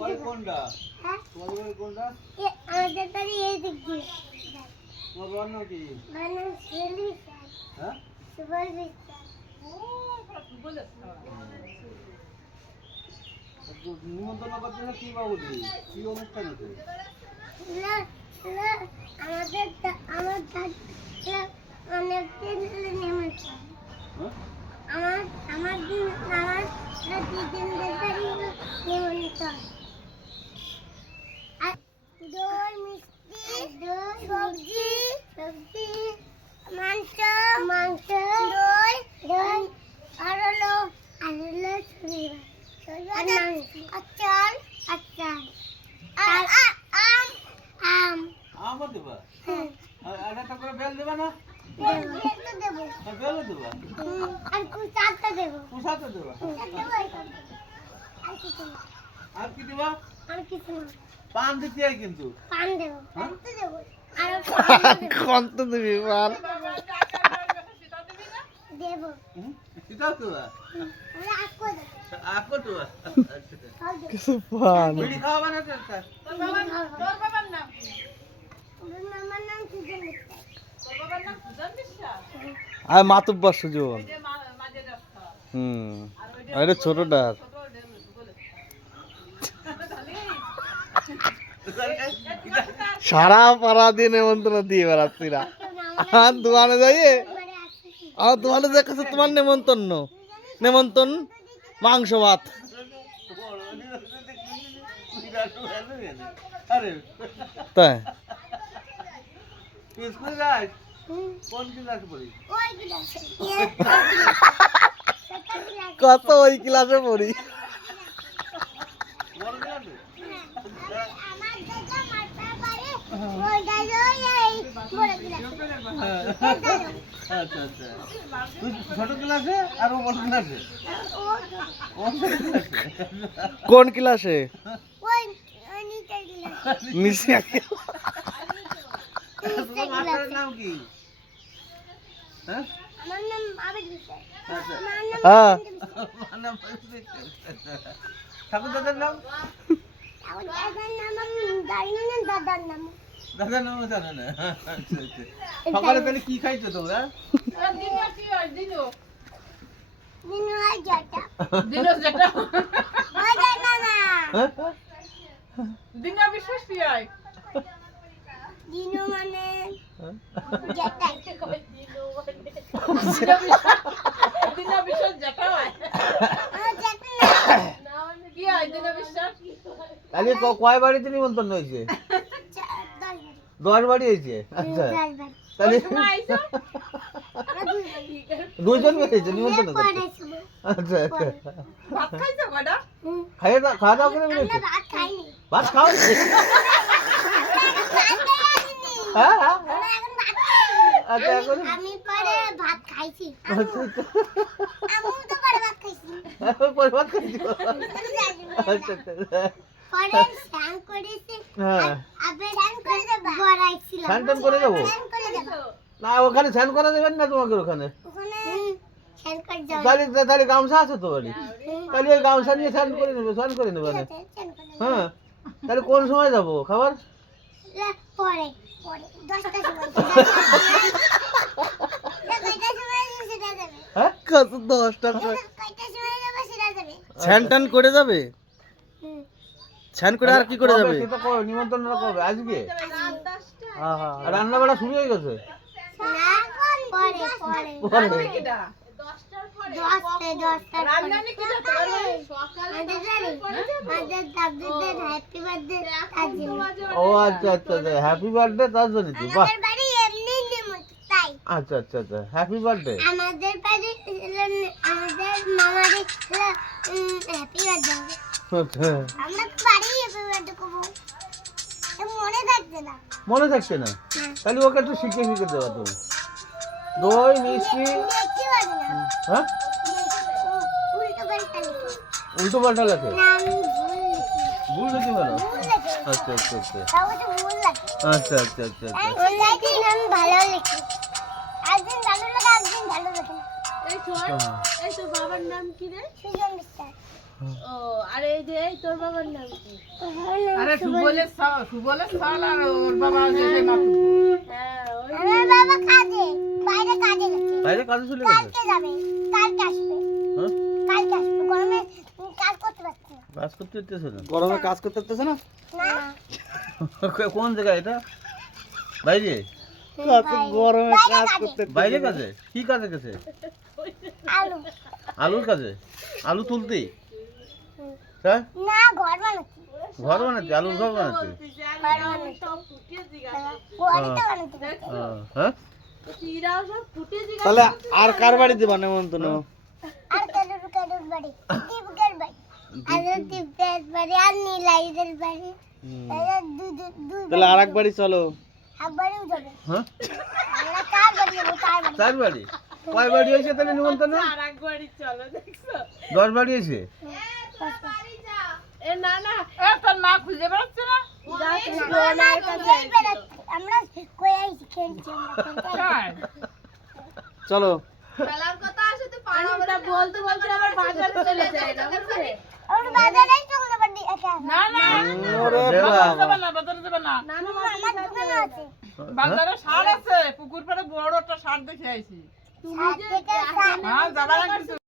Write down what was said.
বাড়ি কোনটা? তোমাদের বাড়ি কোনটা? আমাদের বাড়ি এই দিক দিয়ে। তোমার বাবার নাম কি? আমার নাম সুবল বিশ্বাস। হ্যাঁ? সুবল বিশ্বাস। নিমন্ত্রণ করছে না কি বাবুদি? কি অনুষ্ঠান আছে? আমার অনেক দিন নিমন্ত্রণ। হ্যাঁ? আমার দিদিদের বাড়ি নিমন্ত্রণ। আর দই মিষ্টি সবজি মাংস দই আর হলো আচার আর আম আমার দেবা? আর একটা করে বেল দেবা না? দেবো আর বেলও দেবা? আর কুচাটা দেবো কুসাতে দেবা? আর কিছু না আর কি দেবা? আর কিছু না পান দিতে হয় কিন্তু। পান দেবো হ্যাঁ? দেবো আর কত দিবি পান? দেবো সেটাও দেবা? আকো দেবা? কিছু পান। বিড়ি খাওয়াবা না তো একটা? আমার নাম সুজন বিশ্বাস। আর মাতুব্বর সুজন। আর এটা ছোটটার। সারা পাড়া দিয়ে নেমন্তন্ন দিয়ে বেড়াচ্ছিরা। আর দোকানে যাইয়ে আমার দোকানে দেখাচ্ছে তোমার নেমন্তন্ন মাংস ভাত। আরে তাই তুই স্কুলে যাস? কোন ক্লাসে পড়িস? ওই গিলাসে কত ওই ক্লাসে পড়ি। বড় ক্লাসে? আমার দাদা মাথা পারে ওই দাদা এই বড় গিলাসে আচ্ছা আচ্ছা। তুই ছোট ক্লাসে আর ও বড় ক্লাসে? ও ছোট ক্লাসে? কোন ক্লাসে? ওই নিচে গিলাসে নিচে তোমার মাস্টারের নাম কি? হ্যাঁ? আমার নাম আবিদ বিশ্বাস। আচ্ছা। আমার নাম হ্যাঁ। আমার নাম ঠাকুর দাদার নাম? আমার দাদার নাম আমি জানি না দাদার নাম দাদার নামও জানে না। আচ্ছা আচ্ছা। সকালে তাহলে কি খাইছো তোমরা? দিনু আর জটা দিনো যেটা ওই দাদা না দিনা বিশ্বাস কি হয় দিনু মানে জটা দিনা বিশ্বাস যেটা হয় ও জটা না কি হয় দিনা বিশ্বাস তাহলে কয় বাড়িতে নিমন্ত্রণ হয়েছে? 10 বাড়ি হয়েছে। আচ্ছা তাহলে দুইজন হয়েছে নিমন্ত্রণ করতে? আচ্ছা আচ্ছা। ভাত খাইছো কটা খাওয়া দাওয়া করে বেরিয়েছো? ভাত খাইনি ভাত খাও? হ্যাঁ হ্যাঁ আমরা এখন ভাত খাইনি। আচ্ছা এখন আমি পরে ভাত খাইছি আচ্ছা আচ্ছা। আমি তো পরে ভাত খাইছি পরে ভাত খাইছো? আচ্ছা আচ্ছা। পরে স্নান করেছি হ্যাঁ আবে স্নান করে বড়াইছিলাম স্নান করে যাবো? স্নান করে যাব না ওখানে স্নান করা দেবেন না তোমাকে ওখানে? ওখানে স্নান করে যাব তাহলে গামছা আছে তো বাড়ি? তাহলে ওই গামছা নিয়ে স্নান করে নেবে না? হ্যাঁ তাহলে কোন সময় যাবো খাবার? পরে পরে 10টার সময় কয়টার সময় সেটা যাবে হ্যাঁ কত 10টা কয়টার সময় যাবে সেটা যাবে ছ্যান করে যাবে। ছ্যান করে আর কি করে কবে? যাবে? সেটা কবে? নিমন্ত্রণটা কবে? আজকে? হ্যাঁ হ্যাঁ আর রান্না বাড়া শুরু হয়ে গেছে? না পরে পরে পরে? কিটা 10টা রান্না নি কিটা তোর আমাদের দাদুদের হ্যাপি বার্থডে আজি ও আচ্ছা আচ্ছা আচ্ছা হ্যাপি বার্থডে তার জন্য কি? বাহ আমাদের বাড়ি এমনি নিমন্ত্রণ তাই আচ্ছা আচ্ছা আচ্ছা হ্যাপি বার্থডে। আমাদের বাড়ি আমাদের মামারি হ্যাপি বার্থডে আচ্ছা আমরা তো বাড়ি হ্যাপি বার্থডে করবো মনে থাকছে না মনে থাকছে না? তাহলে ওকে একটু শিখে দেওয়া তুমি। দই মিষ্টি দেখতে পারবে না হ্যাঁ উল্টো পাল্টা লিখে উল্টো পাল্টা লেখে? নাম ভুল ভুল লিখে ফেলো? ভুল লেখে আচ্ছা আচ্ছা আচ্ছা তাও তো ভুল লেখে আচ্ছা আচ্ছা আচ্ছা আচ্ছা। একদিন আমি ভালো লিখি একদিন ভালো লেখে একদিন ভালো লেখে না এই তোর বাবার নাম কি রে সুজন বিশ্বাস ও আর এই যে এই তোর বাবার নাম কি? আরে সুবলের সাল আর ওর বাবা যে সেই মাতুব্বর। হ্যাঁ ওই আমার বাবা কাজে বাইরে কাজে গেছে বাইরে কাজে চলে গেছে কালকে যাবে কালকে আসবে হ্যাঁ কালকে আসবে গরমে কাজ করতে পারছি না কাজ করতে ইচ্ছেছে না গরমে কাজ করতে পারতেছে না? না কোন জায়গায় এটা বাইরে গরমে কাজ করতে বাইরে কাজে কি কাজে গেছে আলু আলুর কাজে আলু তুলতে হ্যাঁ না ঘর বানাচ্ছি ঘর বানাচ্ছে আলুর ঘর বানাচ্ছে ঘর বানাচ্ছি গোয়ালিটা বানাচ্ছি হ্যাঁ চিরাও সব ফুটে জিগা। তাহলে আর কার বাড়ি দিবা নেমন্তন্ন? আর কালুর বাড়ি দীপকের বাড়ি আর দীপকের বাড়ি আর নীলাইদের বাড়ি এরা দুই তাহলে আর এক বাড়ি চলো। একবারেও যাবে হ্যাঁ আমরা কার বাড়ি যাবো কার বাড়ি চার বাড়ি কয় বাড়ি হয়েছে তাহলে নিমন্ত্রণ আর একবারই চলো দেখছো? 10 বাড়ি হয়েছে এ না না এ তোর মা খুঁজে বেড়াচ্ছে না? আমরা কই আইছি খেলছি আমরা চলো আমরা বলতে বলতে আবার বাজারে চলে যাই না বুঝলে? আমরা বাজারেই চলে যাবো একা না না ওরে বাবা। বাজারে যাবে না। আমার দোকানে আছে বাজারে সার আছে, পুকুর পাড়ে বড় একটা সার দেখে আইছি। সাত থেকে সাত হ্যাঁ যাবার আগে কিছু